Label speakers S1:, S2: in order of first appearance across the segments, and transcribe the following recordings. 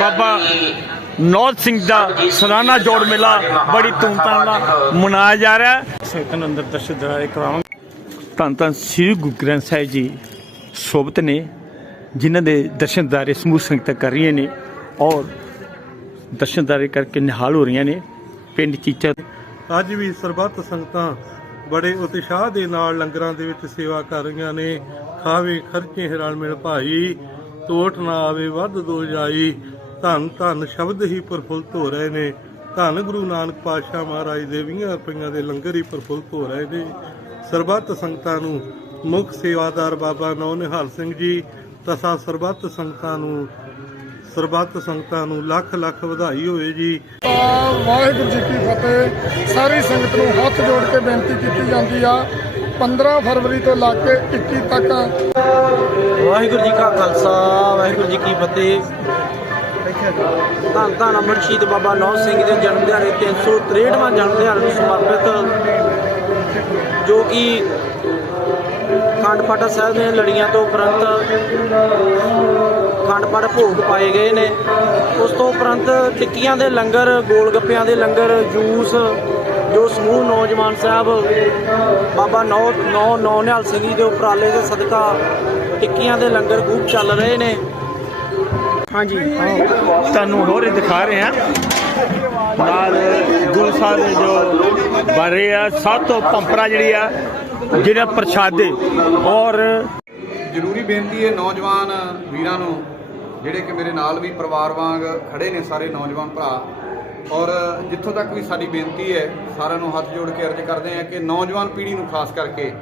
S1: ਬਾਬਾ ਨੌਤ ਸਿੰਘ ਦਾ ਸਾਲਾਨਾ ਜੋੜ ਮੇਲਾ ਬੜੀ ਧੂਮਧਾਮ ਨਾਲ ਮਨਾਇਆ ਜਾ ਰਿਹਾ ਹੈ। ਸੇਤਨ ਅੰਦਰ ਦਰਸ਼ਨ ਦਰਾਏ ਕਰਾਵਾਂਗੇ। ਧੰਨ ਧੰਨ ਸ੍ਰੀ ਗੁਰੂ ਗ੍ਰੰਥ ਸਾਹਿਬ ਜੀ ਸੋਭਤ ਨੇ ਜਿਨ੍ਹਾਂ ਦੇ ਦਰਸ਼ਨਦਾਰੇ ਸਮੂਹ ਸੰਗਤਾਂ ਕਰ ਰਹੀਆਂ ਨੇ ਔਰ ਦਰਸ਼ਨਦਾਰੇ ਕਰਕੇ ਨਿਹਾਲ ਹੋ ਰਹੀਆਂ ਨੇ ਪਿੰਡ ਚੀਚਾ।
S2: ਅੱਜ ਵੀ ਸਰਬੱਤ ਸੰਗਤਾਂ ਬੜੇ ਉਤਸ਼ਾਹ ਦੇ ਨਾਲ ਲੰਗਰਾਂ ਦੇ ਵਿੱਚ ਸੇਵਾ ਕਰ ਰਹੀਆਂ ਨੇ। ਖਾਵੇ ਖਰਚੇ ਰਲ ਮਿਲ ਭਾਈ ਟੋਟ ਨਾ ਆਵੇ ਵੱਧ ਦੋ ਜਾਈ। ਧੰਨ ਧੰਨ ਸ਼ਬਦ ਹੀ ਪ੍ਰਫੁੱਲਤ ਹੋ ਰਹੇ ਨੇ। ਧੰਨ ਗੁਰੂ ਨਾਨਕ ਪਾਤਸ਼ਾਹ ਮਹਾਰਾਜ ਦੇ 20 ਰੁਪਈਆਂ ਦੇ ਲੰਗਰ ਹੀ ਪ੍ਰਫੁੱਲਤ ਹੋ ਰਹੇ ਨੇ। ਸਰਬੱਤ ਸੰਗਤਾਂ ਨੂੰ ਮੁੱਖ ਸੇਵਾਦਾਰ ਬਾਬਾ ਨੌ ਨਿਹਾਲ ਸਿੰਘ ਜੀ ਤਥਾ ਸਰਬੱਤ ਸੰਗਤਾਂ ਨੂੰ ਸਰਬੱਤ ਸੰਗਤਾਂ ਨੂੰ ਲੱਖ ਲੱਖ ਵਧਾਈ ਹੋਵੇ ਜੀ।
S3: ਵਾਹਿਗੁਰੂ ਜੀ ਕੀ ਫਤਿਹ। ਸਾਰੀ ਸੰਗਤ ਨੂੰ ਹੱਥ ਜੋੜ ਕੇ ਬੇਨਤੀ ਕੀਤੀ ਜਾਂਦੀ ਆ। 15 ਫਰਵਰੀ ਤੋਂ ਲੱਗ ਕੇ 21 ਤੱਕ।
S4: ਵਾਹਿਗੁਰੂ ਜੀ ਕਾ ਖਾਲਸਾ ਵਾਹਿਗੁਰੂ ਜੀ ਕੀ ਫਤਿਹ। ਧੰਨ ਧੰਨ ਅਮਰ ਸ਼ਹੀਦ ਬਾਬਾ ਨੌ ਸਿੰਘ ਦੇ ਜਨਮ ਦਿਹਾੜੇ 363ਵਾਂ ਜਨਮ ਦਿਹਾੜੇ ਨੂੰ ਸਮਰਪਿਤ, ਜੋ ਕਿ ਖੰਡ ਪਾਠਾ ਸਾਹਿਬ ਦੀਆਂ ਲੜੀਆਂ ਤੋਂ ਉਪਰੰਤ ਖੰਡ ਪਾਠ ਭੋਗ ਪਾਏ ਗਏ ਨੇ। ਉਸ ਤੋਂ ਉਪਰੰਤ ਟਿੱਕੀਆਂ ਦੇ ਲੰਗਰ ਗੋਲ ਗੱਪਿਆਂ ਦੇ ਲੰਗਰ, ਜੂਸ, ਜੋ ਸਮੂਹ ਨੌਜਵਾਨ ਸਾਹਿਬ ਬਾਬਾ ਨੌ ਨੌ ਨੌ ਨਿਹਾਲ ਸਿੰਘ ਜੀ ਦੇ ਉਪਰਾਲੇ ਦੇ ਸਦਕਾ ਟਿੱਕੀਆਂ ਦੇ ਲੰਗਰ ਖੂਬ ਚੱਲ ਰਹੇ ਨੇ। ਹਾਂਜੀ।
S1: ਤੁਹਾਨੂੰ ਹੋਰ ਦਿਖਾ ਰਹੇ ਹਾਂ। ਨਾਲ ਗੁਰੂ ਸਾਹਿਬ ਦੇ ਜੋ ਬਾਰੇ ਆ ਸਭ ਤੋਂ ਪੰਪਰਾ ਜਿਹੜੀ ਆ ਜਿਹੜਾ ਪ੍ਰਸ਼ਾਦੇ ਔਰ
S5: ਜ਼ਰੂਰੀ ਬੇਨਤੀ ਹੈ ਨੌਜਵਾਨ ਵੀਰਾਂ ਨੂੰ ਜਿਹੜੇ ਕਿ ਮੇਰੇ ਨਾਲ ਵੀ ਪਰਿਵਾਰ ਵਾਂਗ ਖੜੇ ਨੇ ਸਾਰੇ ਨੌਜਵਾਨ ਭਰਾ ਔਰ ਜਿੱਥੋਂ ਤੱਕ ਵੀ ਸਾਡੀ ਬੇਨਤੀ ਹੈ ਸਾਰਿਆਂ ਨੂੰ ਹੱਥ ਜੋੜ ਕੇ ਅਰਜ਼ ਕਰਦੇ ਹਾਂ ਕਿ ਨੌਜਵਾਨ ਪੀੜ੍ਹੀ ਨੂੰ ਖਾਸ ਕਰਕੇ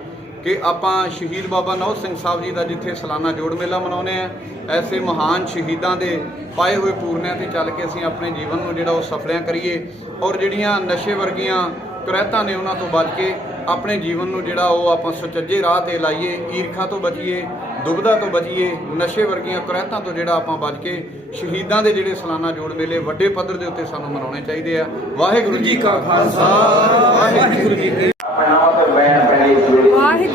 S5: ਕਿ ਆਪਾਂ ਸ਼ਹੀਦ ਬਾਬਾ ਨੌ ਸਿੰਘ ਸਾਹਿਬ ਜੀ ਦਾ ਜਿੱਥੇ ਸਾਲਾਨਾ ਜੋੜ ਮੇਲਾ ਮਨਾਉਂਦੇ ਆ ਐਸੇ ਮਹਾਨ ਸ਼ਹੀਦਾਂ ਦੇ ਪਾਏ ਹੋਏ ਪੂਰਨਿਆਂ ਤੇ ਚੱਲ ਕੇ ਅਸੀਂ ਆਪਣੇ ਜੀਵਨ ਨੂੰ ਜਿਹੜਾ ਉਹ ਸਫਲਿਆਂ ਕਰੀਏ ਔਰ ਜਿਹੜੀਆਂ ਨਸ਼ੇ ਵਰਗੀਆਂ ਕੁਰੈਤਾਂ ਨੇ ਉਹਨਾਂ ਤੋਂ ਬਚ ਕੇ ਆਪਣੇ ਜੀਵਨ ਨੂੰ ਜਿਹੜਾ ਉਹ ਆਪਾਂ ਸੁਚੱਜੇ ਰਾਹ ਤੇ ਲਾਈਏ, ਈਰਖਾ ਤੋਂ ਬਚੀਏ ਦੁਬਦਾ ਤੋਂ ਬਚੀਏ, ਨਸ਼ੇ ਵਰਗੀਆਂ ਕੁਰੈਤਾਂ ਤੋਂ ਜਿਹੜਾ ਆਪਾਂ ਬਚ ਕੇ ਸ਼ਹੀਦਾਂ ਦੇ ਜਿਹੜੇ ਸਾਲਾਨਾ ਜੋੜ ਮੇਲੇ ਵੱਡੇ ਪੱਧਰ ਦੇ ਉੱਤੇ ਸਾਨੂੰ ਮਨਾਉਣੇ ਚਾਹੀਦੇ ਆ। ਵਾਹਿਗੁਰੂ ਜੀ ਕਾ ਖਾਲਸਾ, ਵਾਹਿਗੁਰੂ ਜੀ ਕੀ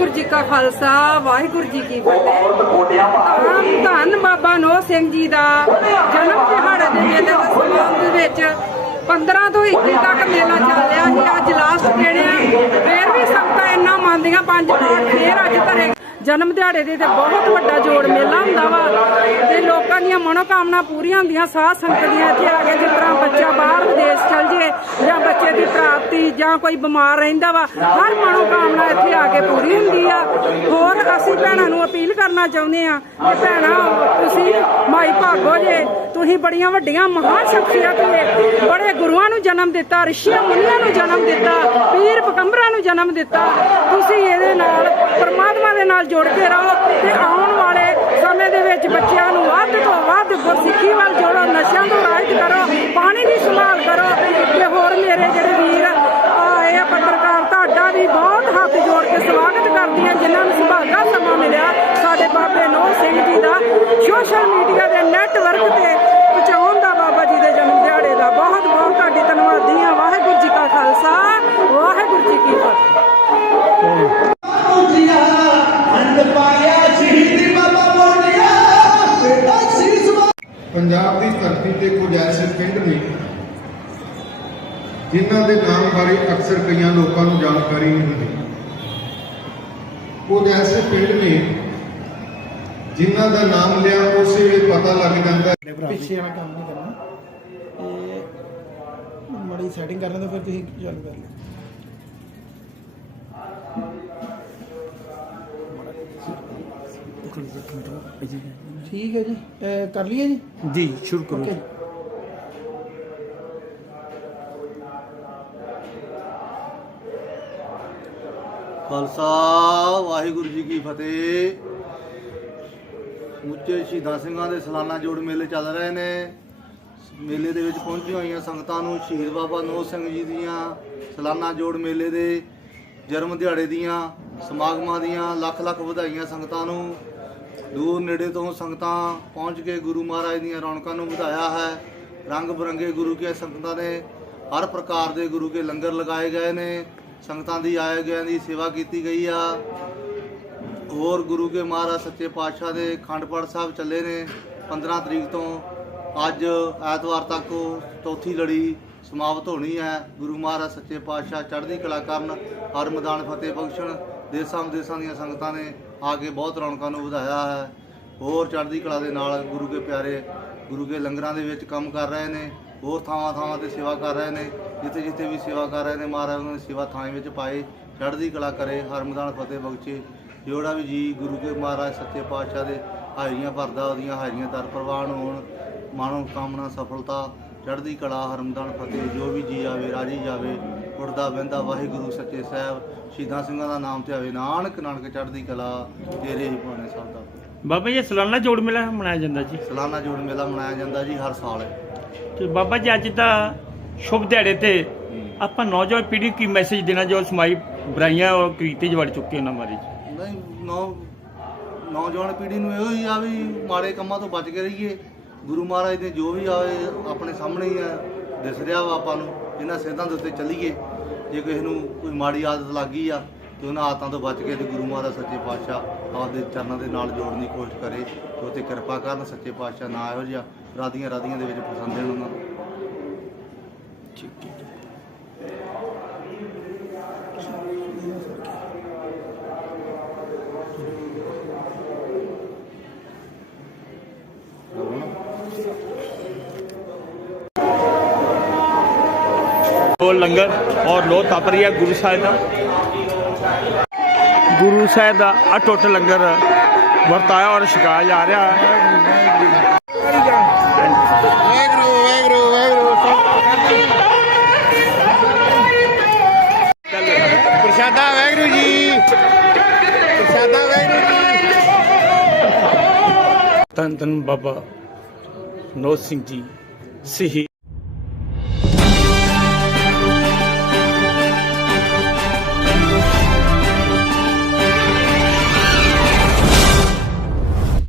S6: ਵਾਹਿਗੁਰੂ ਜੀ ਕਾ ਖਾਲਸਾ ਵਾਹਿਗੁਰੂ ਜੀ ਕੀ ਫਤਿਹ। ਧੰਨ ਬਾਬਾ ਨੋ ਸਿੰਘ ਜੀ ਦਾ ਜਨਮ ਦਿਹਾੜੇ ਦੇ ਮੇਲੇ ਦੇ ਸੰਬੰਧ ਵਿੱਚ 15 ਤੋਂ 21 ਤੱਕ ਮੇਲਾ ਚੱਲ ਰਿਹਾ ਸੀ। ਅੱਜ ਲਾਸਟ ਆ। ਫੇਰ ਵੀ ਸੰਗਤਾਂ ਇੰਨਾ ਮੰਨਦੀਆਂ ਪੰਜ ਪਾਠ ਫੇਰ ਅੱਜ ਧਰੇ ਜਨਮ ਦਿਹਾੜੇ ਦੇ ਤੇ ਬਹੁਤ ਵੱਡਾ ਜੋੜ ਮੇਲਾ ਹੁੰਦਾ ਵਾ। ਤੇ ਲੋਕਾਂ ਦੀਆਂ ਮਨੋਕਾਮਨਾ ਪੂਰੀਆਂ ਹੁੰਦੀਆਂ। ਸਾਧ ਸੰਗਤ ਦੀਆਂ ਇੱਥੇ ਆ ਕੇ ਜਿਸ ਤਰ੍ਹਾਂ ਬੱਚਾ ਬਾਹਰ ਵਿਦੇਸ਼ ਚਲ ਜੇ ਜਾਂ ਬੱਚੇ ਜਾਂ ਕੋਈ ਬਿਮਾਰ ਰਹਿੰਦਾ ਵਾ, ਹਰ ਮਨੋਕਾਮਨਾ ਇੱਥੇ ਆ ਕੇ ਪੂਰੀ ਹੁੰਦੀ ਆ। ਹੋਰ ਅਸੀਂ ਭੈਣਾਂ ਨੂੰ ਅਪੀਲ ਕਰਨਾ ਚਾਹੁੰਦੇ ਆ ਕਿ ਭੈਣਾਂ, ਤੁਸੀਂ ਮਾਈ ਭਾਗੋ ਜੇ, ਤੁਸੀਂ ਬੜੀਆਂ ਵੱਡੀਆਂ ਮਹਾਨ ਸ਼ਖਸੀਅਤ ਨੇ ਬੜੇ ਗੁਰੂਆਂ ਨੂੰ ਜਨਮ ਦਿੱਤਾ, ਰਿਸ਼ੀਆਂ ਮੁਨੀਆਂ ਨੂੰ ਜਨਮ ਦਿੱਤਾ, ਪੀਰ ਪਕੰਬਰਾਂ ਨੂੰ ਜਨਮ ਦਿੱਤਾ। ਤੁਸੀਂ ਇਹਦੇ ਨਾਲ, ਪਰਮਾਤਮਾ ਦੇ ਨਾਲ ਜੁੜ ਕੇ ਰਹੋ ਤੇ ਆਉਣ ਵਾਲੇ ਸਮੇਂ ਦੇ ਵਿੱਚ ਬੱਚਿਆਂ ਨੂੰ ਵੱਧ ਤੋਂ ਵੱਧ ਗੁਰਸਿੱਖੀ ਵੱਲ ਜੋੜੋ ਨਸ਼ਿਆਂ ਤੋਂ ਰਹਿਤ ਕਰੋ ਪਾਣੀ ਦੀ ਸੰਭਾਲ ਕਰੋ ਤੇ ਹੋਰ ਮੇਰੇ ਜਿਹੜੇ ਵੀਰ ਆਏ ਆ ਪੱਤਰਕਾਰ ਤੁਹਾਡਾ ਵੀ ਬਹੁਤ ਹੱਥ ਜੋੜ ਕੇ ਸਵਾਗਤ ਕਰਦੀ ਹਾਂ ਜਿਨ੍ਹਾਂ ਨੂੰ ਸੁਭਾਗਾ ਸਮਾਂ ਮਿਲਿਆ ਸਾਡੇ ਬਾਬੇ ਨੋ ਸਿੰਘ ਜੀ ਦਾ ਸੋਸ਼ਲ ਮੀਡੀਆ ਦੇ ਨੈਟਵਰਕ ਤੇ ਪਹੁੰਚਾਉਣ ਦਾ ਬਾਬਾ ਜੀ ਦੇ ਜਨਮ ਦਿਹਾੜੇ ਦਾ ਬਹੁਤ ਬਹੁਤ ਤੁਹਾਡੀ ਧੰਨਵਾਦੀ ਹਾਂ। ਵਾਹਿਗੁਰੂ ਜੀ ਕਾ ਖਾਲਸਾ, ਵਾਹਿਗੁਰੂ ਜੀ ਕੀ ਫਤਿਹ।
S7: ਪੰਜਾਬ ਦੀ ਧਰਤੀ ਤੇ ਕੁਝ ਐਸੇ ਪਿੰਡ ਨੇ ਜਿਨ੍ਹਾਂ ਦੇ ਨਾਮ ਬਾਰੇ ਅਕਸਰ ਕਈਆਂ ਲੋਕਾਂ ਨੂੰ ਜਾਣਕਾਰੀ ਨਹੀਂ ਹੁੰਦੀ। ਕੁਝ ਐਸੇ ਪਿੰਡ ਨੇ ਜਿਨ੍ਹਾਂ ਦਾ ਨਾਮ ਲਿਆ ਉਸੇ ਵੇਲੇ ਪਤਾ ਲੱਗ ਜਾਂਦਾ ਹੈ।
S3: ਪਿੱਛੇ ਮੈਂ ਕੰਮ ਨਹੀਂ ਕਰਨਾ। ਇਹ ਮੜੀ ਸੈਟਿੰਗ ਕਰ ਲੈਂਦਾ ਫਿਰ ਤੁਸੀਂ ਚਾਲੂ ਕਰ ਲਿਓ ਠੀਕ ਹੈ ਜੀ। ਕਰ ਲਈਏ ਜੀ?
S1: ਜੀ ਸ਼ੁਰੂ ਕਰੋ।
S8: ਖਾਲਸਾ ਵਾਹਿਗੁਰੂ ਜੀ ਕੀ ਫਤਿਹ। ਉੱਚੇ ਸ਼ਹੀਦਾਂ ਸਿੰਘਾਂ ਦੇ ਸਾਲਾਨਾ ਜੋੜ ਮੇਲੇ ਚੱਲ ਰਹੇ ਨੇ। ਮੇਲੇ ਦੇ ਵਿੱਚ ਪਹੁੰਚੀਆਂ ਹੋਈਆਂ ਸੰਗਤਾਂ ਨੂੰ ਸ਼ਹੀਦ ਬਾਬਾ ਨੋ ਸਿੰਘ ਜੀ ਦੀਆਂ ਸਾਲਾਨਾ ਜੋੜ ਮੇਲੇ ਦੇ ਜਨਮ ਦਿਹਾੜੇ ਦੀਆਂ, ਸਮਾਗਮਾਂ ਦੀਆਂ ਲੱਖ ਲੱਖ ਵਧਾਈਆਂ ਸੰਗਤਾਂ ਨੂੰ। ਦੂਰ ਨੇੜੇ ਤੋਂ ਸੰਗਤਾਂ ਪਹੁੰਚ ਕੇ ਗੁਰੂ ਮਹਾਰਾਜ ਦੀਆਂ ਰੌਣਕਾਂ ਨੂੰ ਵਧਾਇਆ ਹੈ। ਰੰਗ ਬਰੰਗੇ ਗੁਰੂ ਕੇ ਸੰਗਤਾਂ ਨੇ ਹਰ ਪ੍ਰਕਾਰ ਦੇ ਗੁਰੂ ਕੇ ਲੰਗਰ ਲਗਾਏ ਗਏ ਨੇ। ਸੰਗਤਾਂ ਦੀ ਆਏ ਗਏ ਦੀ ਸੇਵਾ ਕੀਤੀ ਗਈ ਆ। ਹੋਰ ਗੁਰੂ ਕੇ ਮਹਾਰਾਜ ਸੱਚੇ ਪਾਤਸ਼ਾਹ ਦੇ ਖੰਡ ਪਾਠ ਸਾਹਿਬ ਚੱਲੇ ਨੇ। 15 ਤਰੀਕ ਤੋਂ ਅੱਜ ਐਤਵਾਰ ਤੱਕ ਉਹ ਚੌਥੀ ਲੜੀ ਸਮਾਪਤ ਹੋਣੀ ਹੈ। ਗੁਰੂ ਮਹਾਰਾਜ ਸੱਚੇ ਪਾਤਸ਼ਾਹ ਚੜ੍ਹਦੀ ਕਲਾ ਕਰਨ, ਹਰ ਮੈਦਾਨ ਫਤਿਹ ਬਖਸ਼ਣ, ਦੇਸਾਂ ਵਿਦੇਸਾਂ ਦੀਆਂ ਸੰਗਤਾਂ ਨੇ ਆ ਕੇ ਬਹੁਤ ਰੌਣਕਾਂ ਨੂੰ ਵਧਾਇਆ ਹੈ। ਹੋਰ ਚੜ੍ਹਦੀ ਕਲਾ ਦੇ ਨਾਲ ਗੁਰੂ ਕੇ ਪਿਆਰੇ, ਗੁਰੂ ਕੇ ਲੰਗਰਾਂ ਦੇ ਵਿੱਚ ਕੰਮ ਕਰ ਰਹੇ ਨੇ, ਹੋਰ ਥਾਵਾਂ ਥਾਵਾਂ ਤੇ ਸੇਵਾ ਕਰ ਰਹੇ ਨੇ, ਜਿੱਥੇ ਜਿੱਥੇ ਵੀ ਸੇਵਾ ਕਰ ਰਹੇ ਨੇ, ਮਹਾਰਾਜ ਉਹਨਾਂ ਦੀ ਸੇਵਾ ਥਾਂ ਵਿੱਚ ਪਾਏ। ਚੜ੍ਹਦੀ ਕਲਾ ਕਰੇ, ਹਰ ਮੈਦਾਨ ਫਤਿਹ ਬਖਸ਼ੇ। ਜਿਹੜਾ ਵੀ ਜੀ ਗੁਰੂ ਕੇ ਮਹਾਰਾਜ ਸੱਚੇ ਪਾਤਸ਼ਾਹ ਦੇ ਹਾਜ਼ਰੀਆਂ ਭਰਦਾ ਉਹਦੀਆਂ ਹਾਜ਼ਰੀਆਂ ਦਰ ਪ੍ਰਵਾਨ ਹੋਣ ਮਾਨੋ ਕਾਮਨਾ ਸਫਲਤਾ ਚੜ੍ਹਦੀ ਕਲਾ ਹਰਮਦਾਨ ਫਤਿਹ ਜੋ ਵੀ ਜੀ ਆਵੇ ਰਾਜੀ ਜਾਵੇ ਉੜਦਾ ਬਹਿੰਦਾ ਵਾਹਿਗੁਰੂ ਸੱਚੇ ਸਾਹਿਬ ਸ਼ਹੀਦਾਂ ਸਿੰਘਾਂ ਦਾ ਨਾਮ ਤੇ ਆਵੇ ਨਾਨਕ ਨਾਨਕ ਚੜ੍ਹਦੀ ਕਲਾ ਤੇਰੇ ਹੀ ਭਾਣੇ ਸਭ ਦਾ।
S1: ਬਾਬਾ ਜੀ ਸਾਲਾਨਾ ਜੋੜ ਮੇਲਾ ਮਨਾਇਆ ਜਾਂਦਾ ਜੀ?
S8: ਸਾਲਾਨਾ ਜੋੜ ਮੇਲਾ ਮਨਾਇਆ ਜਾਂਦਾ ਜੀ ਹਰ ਸਾਲ।
S1: ਤੇ ਬਾਬਾ ਜੀ ਅੱਜ ਦਾ ਸ਼ੁਭ ਦਿਹਾੜੇ ਤੇ ਆਪਾਂ ਨੌਜਵਾਨ ਪੀੜ੍ਹੀ ਕੀ ਮੈਸੇਜ ਦੇਣਾ ਜੋ ਸਮਾਈ ਬੁਰਾਈਆਂ ਔਰ ਕ੍ਰੀਤੀ ਚ ਵੜ ਚੁੱਕੇ ਉਹਨਾਂ ਬਾਰੇ ਜੀ?
S8: ਨਹੀਂ, ਨੌ ਨੌਜਵਾਨ ਪੀੜ੍ਹੀ ਨੂੰ ਇਹੋ ਹੀ ਆ ਵੀ ਮਾੜੇ ਕੰਮਾਂ ਤੋਂ ਬਚ ਕੇ ਰਹੀਏ। ਗੁਰੂ ਮਹਾਰਾਜ ਦੇ ਜੋ ਵੀ ਆਏ ਆਪਣੇ ਸਾਹਮਣੇ ਹੀ ਆ, ਦਿਸ ਰਿਹਾ ਵਾ ਆਪਾਂ ਨੂੰ ਇਹਨਾਂ ਸਿੱਧਾਂ ਦੇ ਉੱਤੇ ਚੱਲੀਏ। ਜੇ ਕਿਸੇ ਨੂੰ ਕੋਈ ਮਾੜੀ ਆਦਤ ਲੱਗ ਗਈ ਆ, ਤੇ ਉਹਨਾਂ ਆਦਤਾਂ ਤੋਂ ਬਚ ਕੇ ਤੇ ਗੁਰੂ ਮਹਾਰਾਜ ਸੱਚੇ ਪਾਤਸ਼ਾਹ ਆਪਦੇ ਚਰਨਾਂ ਦੇ ਨਾਲ ਜੋੜਨ ਦੀ ਕੋਸ਼ਿਸ਼ ਕਰੇ, ਤੇ ਉਹ ਤੇ ਕਿਰਪਾ ਕਰਨ ਸੱਚੇ ਪਾਤਸ਼ਾਹ ਨਾ ਇਹੋ ਜਿਹਾ ਰਾਧੀਆਂ ਰਾਧੀਆਂ ਦੇ ਵਿੱਚ ਪਸੰਦ ਦੇਣ ਉਹਨਾਂ ਨੂੰ।
S1: ਠੀਕ ਉਹ ਲੰਗਰ ਔਰ ਲੋ ਤਪ ਰਹੀ ਹੈ ਗੁਰੂ ਸਾਹਿਬ ਦਾ। ਗੁਰੂ ਸਾਹਿਬ ਦਾ ਅਟੁੱਟ ਲੰਗਰ ਵਰਤਾਇਆ ਔਰ ਛਕਾਇਆ ਜਾ ਰਿਹਾ ਹੈ।
S7: ਪ੍ਰਸ਼ਾਦਾ ਵੈਗਰੂ ਜੀ। ਪ੍ਰਸ਼ਾਦਾ ਵੈਗਰੂ ਜੀ।
S1: ਧੰਨ ਧੰਨ ਬਾਬਾ ਨੌ ਸਿੰਘ ਜੀ ਸਿਹੀ